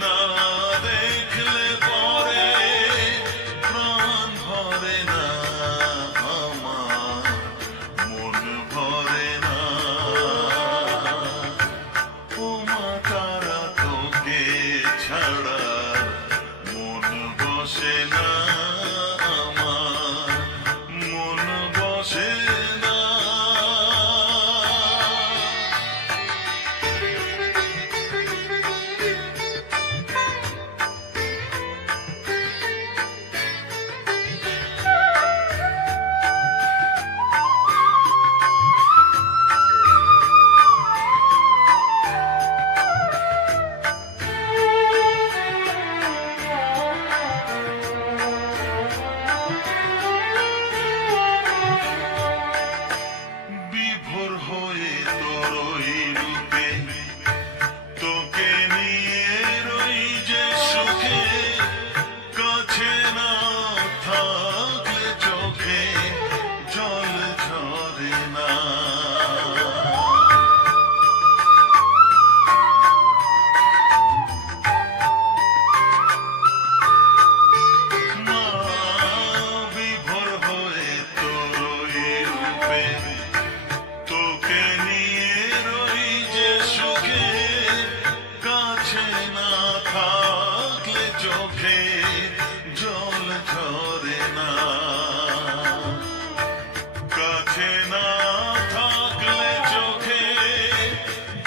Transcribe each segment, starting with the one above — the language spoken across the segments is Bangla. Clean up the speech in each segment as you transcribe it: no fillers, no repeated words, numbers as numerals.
না দেখলে পরে প্রাণ ভরে না আমার, মন ভরে না। ও মা তারা তোকে ছাড়া মন বসে না আমার, মন বসে না। বিভোর হয়ে তোর ওই রূপে তোকে নিয়ে রই যে সুখে, কাছে না থাকলে চোখে জল ঝরে না। মা বিভোর হয়ে তোর ওই রূপে তোকে নিয়ে রই যে সুখে, কাছে না থাকলে চোখে জল ঝরে না। কাছে না থাকলে চোখে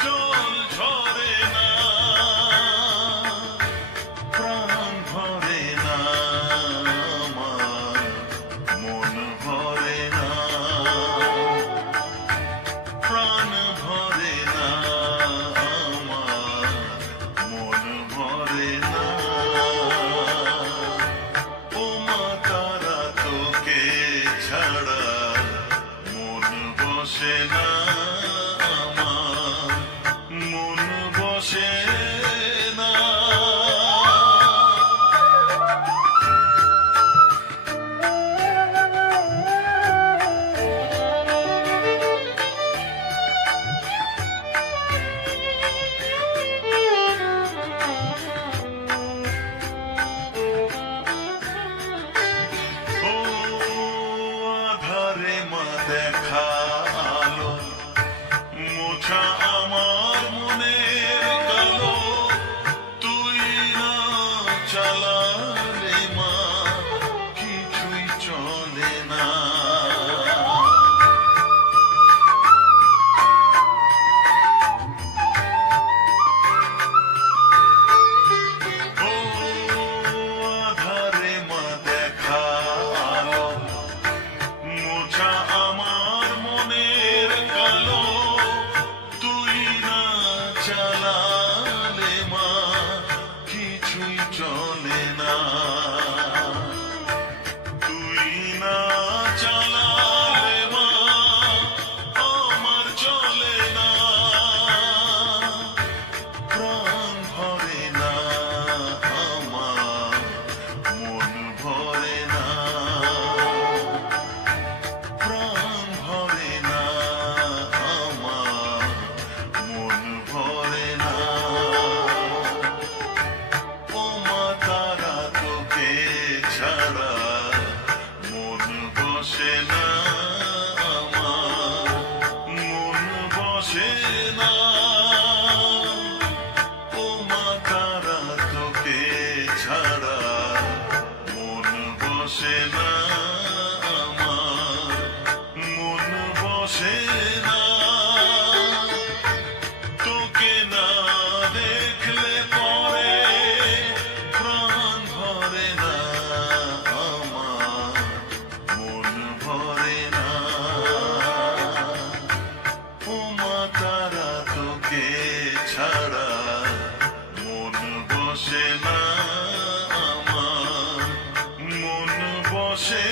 জল ঝরে না, প্রাণ ভরে না আমার, মন ভরে না। প্রাণ ভরে না আমার, মন ভরে না। ও মা তারা তোকে ছাড়া মন বসে না আমার, মন বসে না। ও আধারে মা দেখা আলো, মোছা আমার মনের কালো, তুই না চালালে মা কিছুই চলে না। ও আধারে মা দেখা আলো, মোছা আমার মনের কালো, তুই না চালালে মা কিছুই চলে না। তুই না চালালে মা আমার চলে না, প্রাণ ভরে না আমার, মন ভরে না। প্রাণ ভরে না আমার, মন ভরে না। ও মা তারা তোকে ছাড়া মন বসে না আমার, মন বসে না। ও মা তারা তোকে ছাড়া মন বসে না আমার, মন বসে না। তোকে না দেখলে পরে প্রাণ ভরে না আমার, মন ভরে না। ও মা তারা তোকে ছাড়া মন বসে না আমার, মন বসে